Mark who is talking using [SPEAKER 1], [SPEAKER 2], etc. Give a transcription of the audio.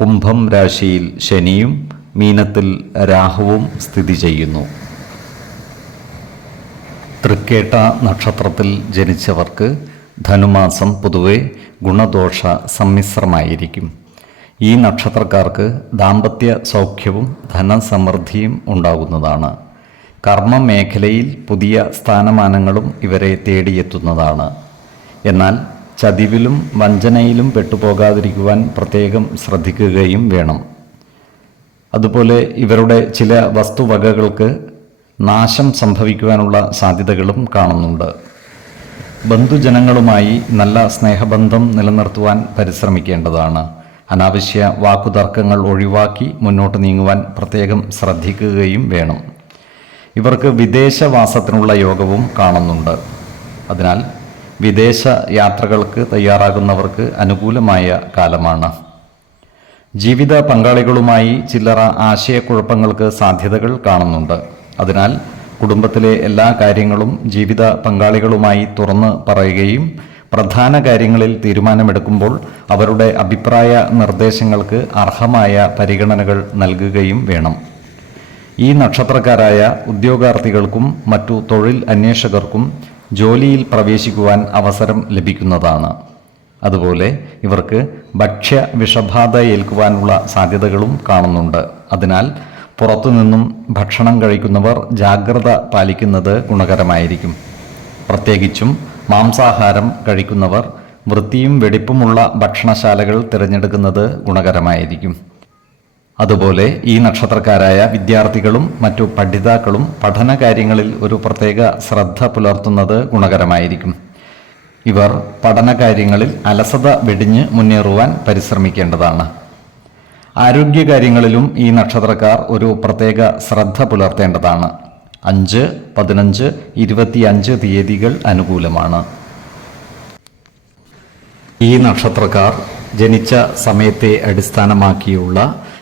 [SPEAKER 1] കുംഭം രാശിയിൽ ശനിയും മീനത്തിൽ രാഹുവും സ്ഥിതി ചെയ്യുന്നു. തൃക്കേട്ട നക്ഷത്രത്തിൽ ജനിച്ചവർക്ക് ധനുമാസം പൊതുവെ ഗുണദോഷ സമ്മിശ്രമായിരിക്കും. ഈ നക്ഷത്രക്കാർക്ക് ദാമ്പത്യ സൗഖ്യവും ധനസമൃദ്ധിയും ഉണ്ടാകുന്നതാണ്. കർമ്മ മേഖലയിൽ പുതിയ സ്ഥാനമാനങ്ങളും ഇവരെ തേടിയെത്തുന്നതാണ്. എന്നാൽ ചതിവിലും വഞ്ചനയിലും പെട്ടുപോകാതിരിക്കുവാൻ പ്രത്യേകം ശ്രദ്ധിക്കുകയും വേണം. അതുപോലെ ഇവരുടെ ചില വസ്തുവകകൾക്ക് നാശം സംഭവിക്കുവാനുള്ള സാധ്യതകളും കാണുന്നുണ്ട്. ബന്ധുജനങ്ങളുമായി നല്ല സ്നേഹബന്ധം നിലനിർത്തുവാൻ പരിശ്രമിക്കേണ്ടതാണ്. അനാവശ്യ വാക്കുതർക്കങ്ങൾ ഒഴിവാക്കി മുന്നോട്ട് നീങ്ങുവാൻ പ്രത്യേകം ശ്രദ്ധിക്കുകയും വേണം. ഇവർക്ക് വിദേശവാസത്തിനുള്ള യോഗവും കാണുന്നുണ്ട്. അതിനാൽ വിദേശ യാത്രകൾക്ക് തയ്യാറാകുന്നവർക്ക് അനുകൂലമായ കാലമാണ്. ജീവിത പങ്കാളികളുമായി ചില്ലറ ആശയക്കുഴപ്പങ്ങൾക്ക് സാധ്യതകൾ കാണുന്നുണ്ട്. അതിനാൽ കുടുംബത്തിലെ എല്ലാ കാര്യങ്ങളും ജീവിത പങ്കാളികളുമായി തുറന്ന് പറയുകയും പ്രധാന കാര്യങ്ങളിൽ തീരുമാനമെടുക്കുമ്പോൾ അവരുടെ അഭിപ്രായ നിർദ്ദേശങ്ങൾക്ക് അർഹമായ പരിഗണനകൾ നൽകുകയും വേണം. ഈ നക്ഷത്രക്കാരായ ഉദ്യോഗാർത്ഥികൾക്കും മറ്റു തൊഴിൽ അന്വേഷകർക്കും ജോലിയിൽ പ്രവേശിക്കുവാൻ അവസരം ലഭിക്കുന്നതാണ്. അതുപോലെ ഇവർക്ക് ഭക്ഷ്യ വിഷബാധ ഏൽക്കുവാനുള്ള സാധ്യതകളും കാണുന്നുണ്ട്. അതിനാൽ പുറത്തുനിന്നും ഭക്ഷണം കഴിക്കുന്നവർ ജാഗ്രത പാലിക്കുന്നത് ഗുണകരമായിരിക്കും. പ്രത്യേകിച്ചും മാംസാഹാരം കഴിക്കുന്നവർ വൃത്തിയും വെടിപ്പുമുള്ള ഭക്ഷണശാലകൾ തിരഞ്ഞെടുക്കുന്നത് ഗുണകരമായിരിക്കും. അതുപോലെ ഈ നക്ഷത്രക്കാരായ വിദ്യാർത്ഥികളും മറ്റു പഠിതാക്കളും പഠന കാര്യങ്ങളിൽ ഒരു പ്രത്യേക ശ്രദ്ധ പുലർത്തുന്നത് ഗുണകരമായിരിക്കും. ഇവർ പഠനകാര്യങ്ങളിൽ അലസത വെടിഞ്ഞ് മുന്നേറുവാൻ പരിശ്രമിക്കേണ്ടതാണ്. ആരോഗ്യകാര്യങ്ങളിലും ഈ നക്ഷത്രക്കാർ ഒരു പ്രത്യേക ശ്രദ്ധ പുലർത്തേണ്ടതാണ്. അഞ്ച് പതിനഞ്ച് ഇരുപത്തിയഞ്ച് തീയതികൾ അനുകൂലമാണ്. ഈ നക്ഷത്രക്കാർ ജനിച്ച സമയത്തെ അടിസ്ഥാനമാക്കിയുള്ള